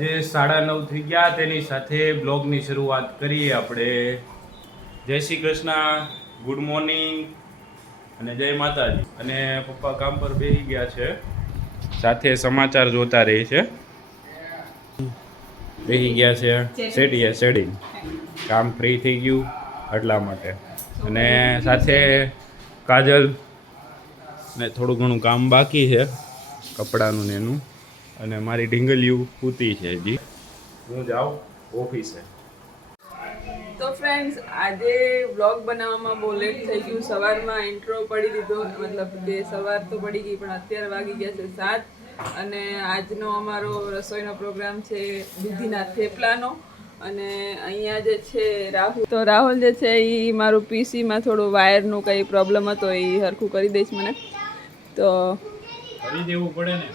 જે 9:30 થઈ ગયા તેની સાથે બ્લોગની શરૂઆત કરીએ આપણે. જય શ્રી કૃષ્ણ, ગુડ મોર્નિંગ અને જય માતાજી. અને પપ્પા કામ પર બેસી ગયા છે, સાથે સમાચાર જોતા રહે છે. બેસી ગયા છે સેટિંગ, કામ ફ્રી થઈ ગયું એટલા માટે. અને સાથે કાજલ ને થોડું ઘણું કામ બાકી છે કપડાનું ને એનું. અને મારી ઢીંગલીયું પૂતી છે હજી. હું જાઉં ઓફિસે. તો ફ્રેન્ડ્સ, આજે વ્લોગ બનાવવામાં બહુ લેટ થઈ ગયું. સવારમાં ઇન્ટ્રો પડી દીધો, મતલબ કે સવાર તો પડી ગઈ પણ અત્યારે વાગી ગયા છે 7. અને આજનો અમારો રસોઈનો પ્રોગ્રામ છે દૂધીના થેપલાનો. અને અહીંયા જે છે રાહુલ, તો રાહુલ જે છે એ મારું પીસીમાં થોડું વાયરનું કંઈ પ્રોબ્લેમ હતો, એ હરખું કરી દઈશ મને. તો કરી દેવું પડે ને.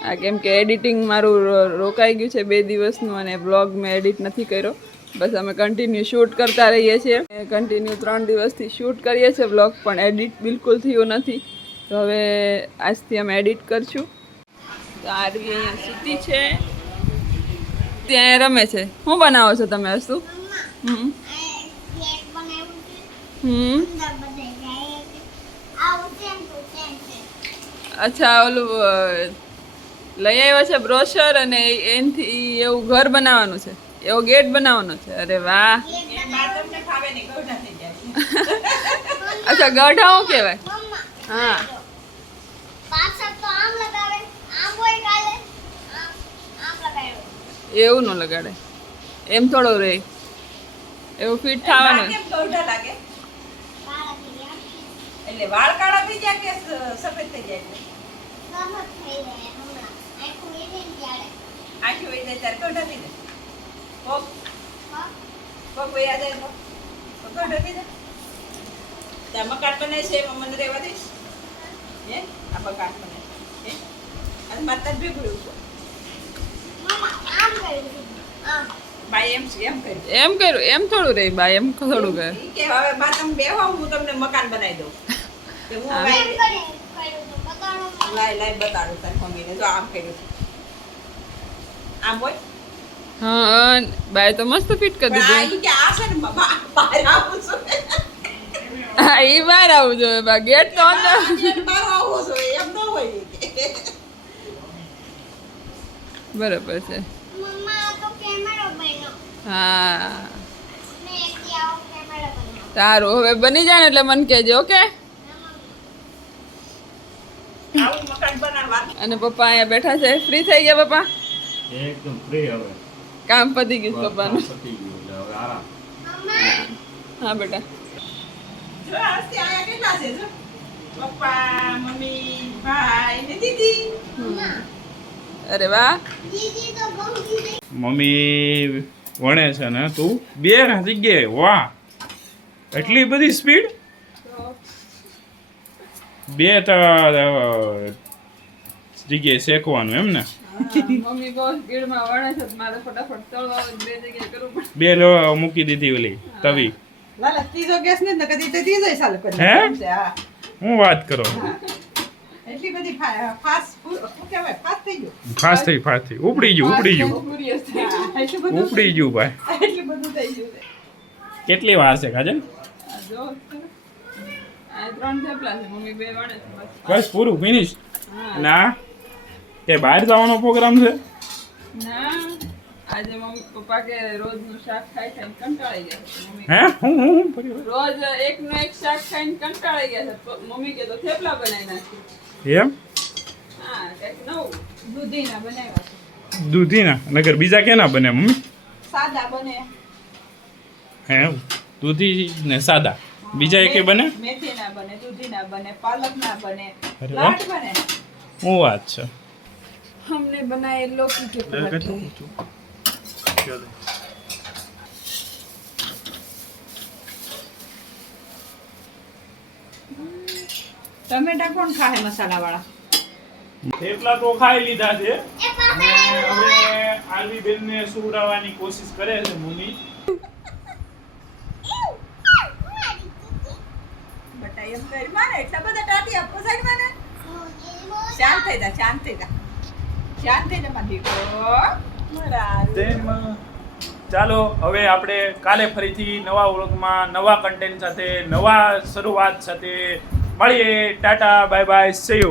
હા, કેમ કે એડિટિંગ મારું રોકાઈ ગયું છે 2 દિવસનું અને વ્લોગ મેં એડિટ નથી કર્યો. બસ અમે કન્ટિન્યુ શૂટ કરતા રહીએ છીએ. કન્ટિન્યુ 3 દિવસથી શૂટ કરીએ છીએ વ્લોગ, પણ એડિટ બિલકુલ થયું નથી. તો હવે આજથી અમે એડિટ કરશું. તો આરવી અહીંયા સૂતી છે, ત્યાં રમે છે. શું બનાવો છો તમે વસ્તુ? અચ્છા, ઓલું લઈ આવ્યા છે બ્રોશર, અને એનાથી એવું ઘર બનાવવાનું છે, એવો ગેટ બનાવવાનો છે. અરે વાહ! અચ્છા, ગઢા શું કહેવાય? હા, એવું ન લગાડે, એમ થોડો રહે, એવું ફિટ થવાનું. એટલે વાળ કાળા થઈ જાય કે સફેદ થઈ જાય? આખી વહી જાય ત્યારે કોઢા થઈ જાય. કોક વહી જાય તો કોઢા થઈ જાય. ત્યાં મકાન બને છે, એમાં મને રહેવા દઈશ? હે, આ મકાન બને છે અને માતા જ ભેગું રહેવું છે. બાઈ એમ છે, એમ કર્યું, એમ કર્યું, એમ થોડું રહે બા, એમ થોડું કરે. કે હવે બા તમે બેહો, હું તમને મકાન બનાવી દઉં. કે હું લાઈ બતાડું તારી મમ્મીને, જો આમ કર્યું છે, આમ હોય. હા, બાય તો મસ્ત ફિટ કરી દીધું. આ કે આ છે ને બહાર આવું છું. હા, એ બહાર આવવું જોઈએ બા, ગેટ તો અંદર. બહાર આવું છું એમ ન હોય. બરાબર છે. હા, સારું, હવે બની જાય ને એટલે મને કહેજો, ઓકે? આવું મકાન બનાવવા. અને પપ્પા અહીંયા બેઠા છે. ફ્રી થઈ ગયા પપ્પા? એકદમ ફ્રી હવે. કામ પતી ગયું પપ્પાનું. પતી ગયું એટલે હવે આરામ. હા બેટા. જો આજથી આયા કેટલા છે? જો પપ્પા, મમ્મી, ભાઈ ને દીદી. અરે વાહ! મમ્મી વણે છે ને તું બે જગ્યાએ. વાહ, એટલી બધી સ્પીડ! બે જગ્યાએ શેકવાનું એમ ને? મમ્મી બહુ સ્પીડમાં વણે છે, મારે ફટાફટ તળવા 2 જગ્યાએ કરવું પડે. બે મૂકી દીધી ઓલી તવી. લાલા ત્રીજો ગેસ ને કદી તો ત્રીજો ચાલુ કરી. હે? હા, હું વાત કરો? એટલી બધી ફાસ્ટ શું કહેવાય, ફાસ્ટ થઈ ગયું. ફાસ્ટ થઈ ઉપડી ગયું Furious છે. ઉપડી ગયું ભાઈ. એટલું બધું થઈ ગયું છે. કેટલી વાર છે કાજલ? આ જો, આ 3 થેપલા છે, મમ્મી 2 વણે છે, બસ. બસ પૂરું ફિનિશ? હા. ના, કે બહાર જવાનો પ્રોગ્રામ છે? ના, આજે મમ્મી પપ્પા કે રોજનું શાક ખાઈ ખાઈને કંટાળી ગયા છે. મમ્મી હે હું રોજ એકનું એક શાક ખાઈને કંટાળી ગયા છે. મમ્મી કે તો થેપલા બનાવી નાખી. એમ? હા, કંઈક નવું દૂધીના બનાવ્યા છે. દૂધીના નગર બીજા કેના બને મમ્મી? સાદા બને, હે, દૂધી ને સાદા. બીજા એકે બને? મેથીના બને, દૂધીના બને, પાલકના બને, અરે વાહ. લાટ બને. હું વાત છે. हमने बनाए लौकी के पराठे. ટમેટા કોણ ખાય મસાલા વાળા? થેપલા તો ખાઈ લીધા છે. અને હવે આલવી બેન ને સુવડાવવાની કોશિશ કરે છે મમ્મી. બટા એમ કરી મારે એટલા બધા ટાટી આપો સાઈડ મને. શાંત થઈ જા, શાંત થઈ જા, શાંત થઈ જા મારી દીકરો. તેમ ચાલો હવે આપણે કાલે ફરીથી નવા વ્લોગમાં નવા કન્ટેન્ટ સાથે નવા શરૂઆત સાથે મળીએ. Tata bye bye see you.